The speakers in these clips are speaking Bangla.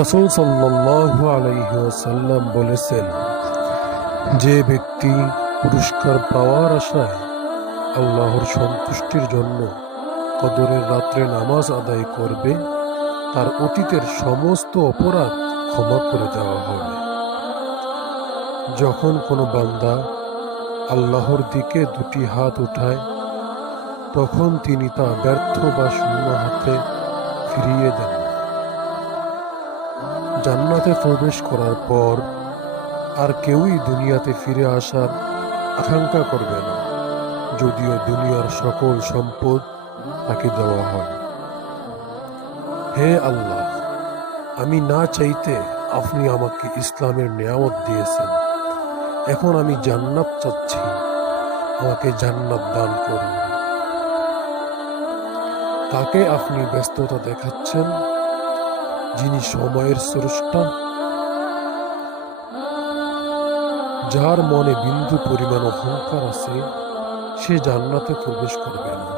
রাসূল সাল্লাল্লাহু আলাইহি ওয়াসাল্লাম বলেছেন, যে ব্যক্তি পুরস্কার পাওয়ার আশায় আল্লাহর সন্তুষ্টির জন্য কদরের রাত্রে নামাজ আদায় করবে, তার অতীতের সমস্ত অপরাধ ক্ষমা করে দেওয়া হবে। যখন কোনো বান্দা আল্লাহর দিকে দুটি হাত উঠায়, তখন তিনি তা ব্যর্থ বা শূন্য হাতে ফিরিয়ে দেন। জান্নাতে প্রবেশ করার পর আর কেউই দুনিয়াতে ফিরে আসার আকাঙ্ক্ষা করবে না, যদিও দুনিয়ার সকল সম্পদ তাকে দেওয়া হয়। হে আল্লাহ, আমি না চাইতে আপনি আমাকে ইসলামের নিয়ামত দিয়েছেন, এখন আমি জান্নাত চাচ্ছি, আমাকে জান্নাত দান করুন। তাকে আপনি ব্যস্ততা দেখাচ্ছেন, যিনি সময়ের স্রষ্টা, যার মনে বিন্দু পরিমাণ অহংকার আছে, সে জান্নাতে প্রবেশ করবে না।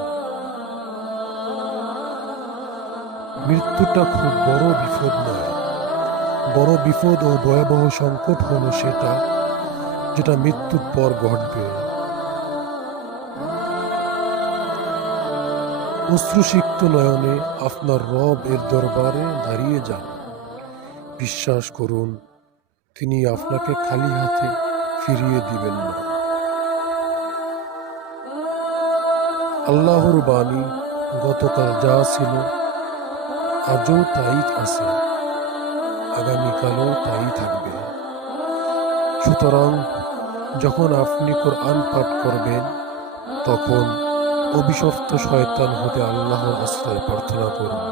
মৃত্যুটা খুব বড় বিপদ নয়, বড় বিপদ ও ভয়াবহ সংকট হলো সেটা যেটা মৃত্যুর পর ঘটবে। অশ্রুসিক্ত নয়নে আপনার রব এর দরবারে দাঁড়িয়ে যান। বিশ্বাস করুন, তিনি আপনাকে খালি হাতে ফিরিয়ে দিবেন না। আল্লাহর বাণী, গতকাল যা ছিল আজও তাই আছে, আগামীকালও তাই থাকবে। সুতরাং যখন আপনি কোরআন পাঠ করবেন, তখন অভিশপ্ত শয়তান হতে আল্লাহর আশ্রয় প্রার্থনা করুন।